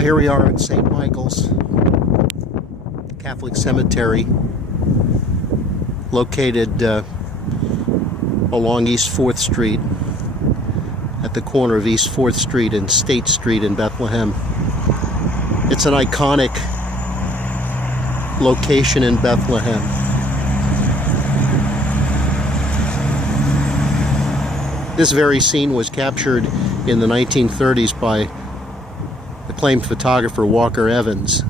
Here we are at St. Michael's Catholic Cemetery, located along East 4th Street, at the corner of East 4th Street and State Street in Bethlehem. It's an iconic location in Bethlehem. This very scene was captured in the 1930s by acclaimed photographer Walker Evans.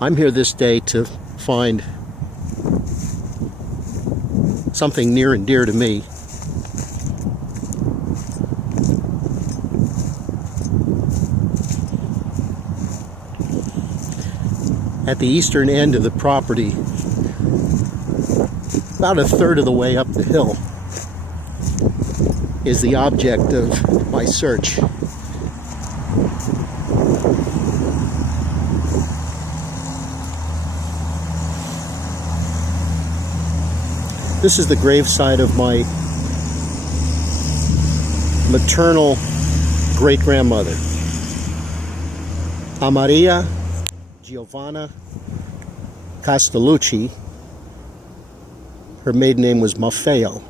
I'm here this day to find something near and dear to me. At the eastern end of the property, about a third of the way up the hill, is the object of my search. This is the gravesite of my maternal great-grandmother, Maria Giovanna Castellucci. Her maiden name was Maffeo.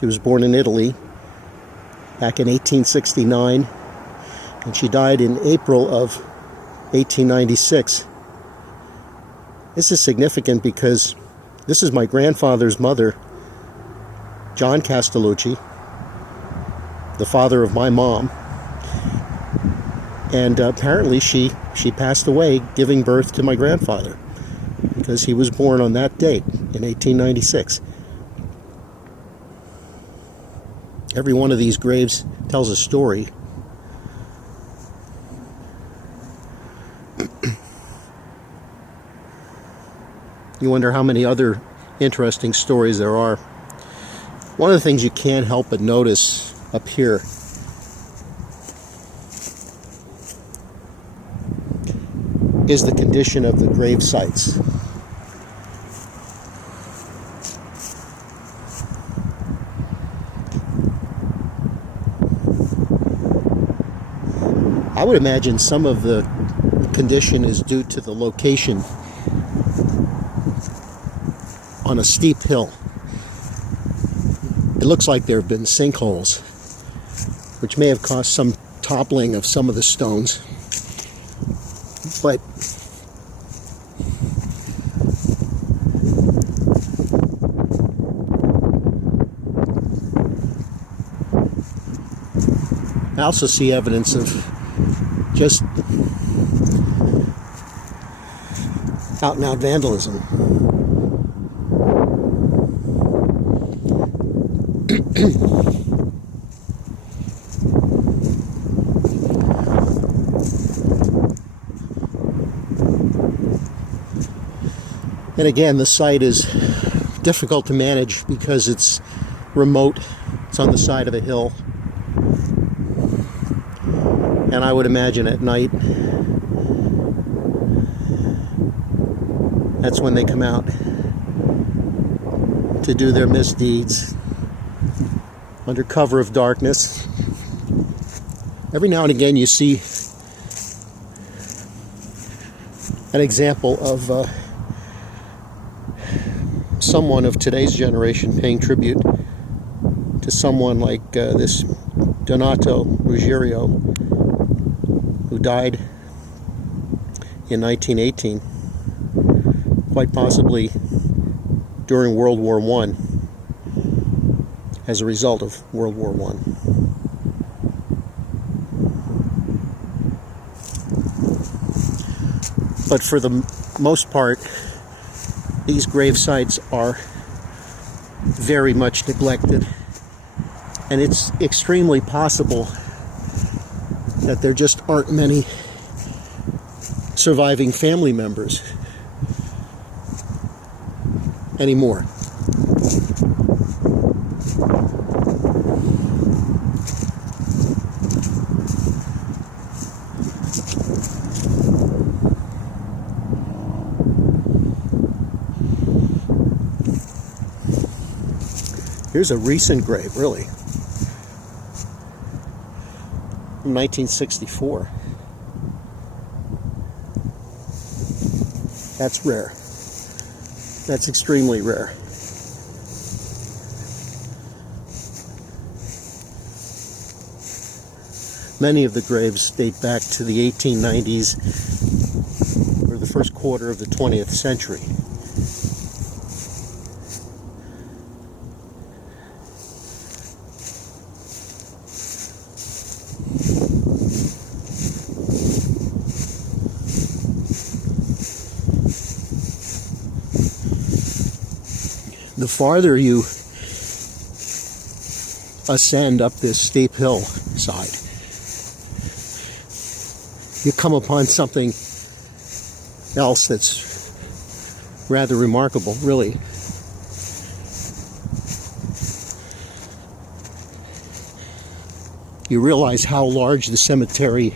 She was born in Italy back in 1869, and she died in April of 1896. This is significant because this is my grandfather's mother, John Castellucci, the father of my mom, and apparently she passed away giving birth to my grandfather because he was born on that date in 1896. Every one of these graves tells a story. You wonder how many other interesting stories there are. One of the things you can't help but notice up here is the condition of the grave sites. I would imagine some of the condition is due to the location on a steep hill. It looks like there have been sinkholes, which may have caused some toppling of some of the stones. But I also see evidence of just out-and-out vandalism. And again, the site is difficult to manage because it's remote. It's on the side of a hill. And I would imagine at night, that's when they come out to do their misdeeds under cover of darkness. Every now and again you see an example of someone of today's generation paying tribute to someone like this Donato Ruggiero, who died in 1918, quite possibly during World War I, as a result of World War I. But for the most part, these grave sites are very much neglected, and it's extremely possible that there just aren't many surviving family members anymore. Here's a recent grave, really. from 1964. That's rare. That's extremely rare. Many of the graves date back to the 1890s or the first quarter of the 20th century. The farther you ascend up this steep hillside, you come upon something else that's rather remarkable, really. You realize how large the cemetery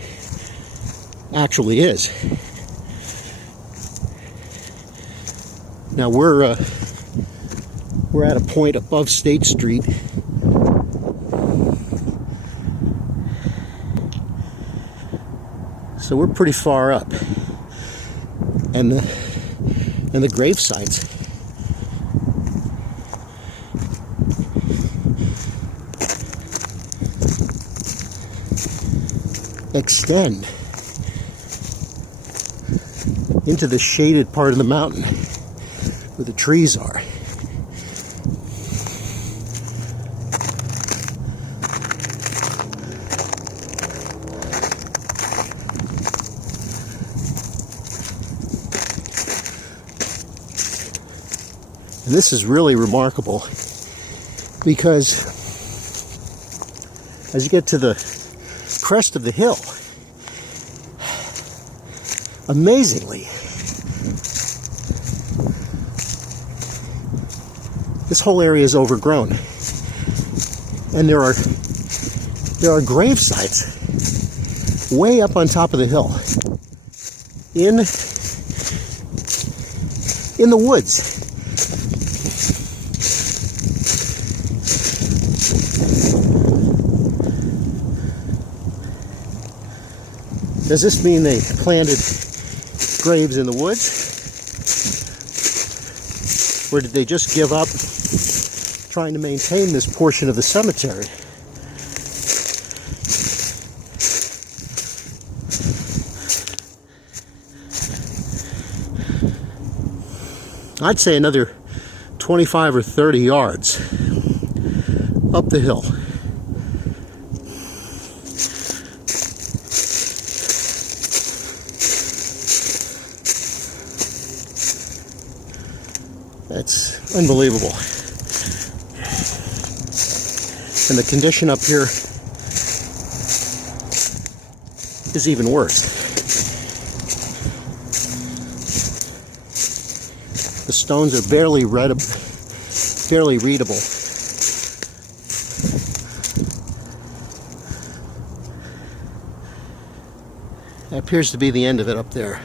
actually is. Now we're at a point above State Street. So we're pretty far up. And the grave sites extend into the shaded part of the mountain where the trees are. And this is really remarkable because as you get to the crest of the hill, amazingly, this whole area is overgrown. And there are grave sites way up on top of the hill in the woods. Does this mean they planted graves in the woods? Or did they just give up trying to maintain this portion of the cemetery? I'd say another 25 or 30 yards up the hill. That's unbelievable. And the condition up here is even worse. The stones are barely readable. That appears to be the end of it up there.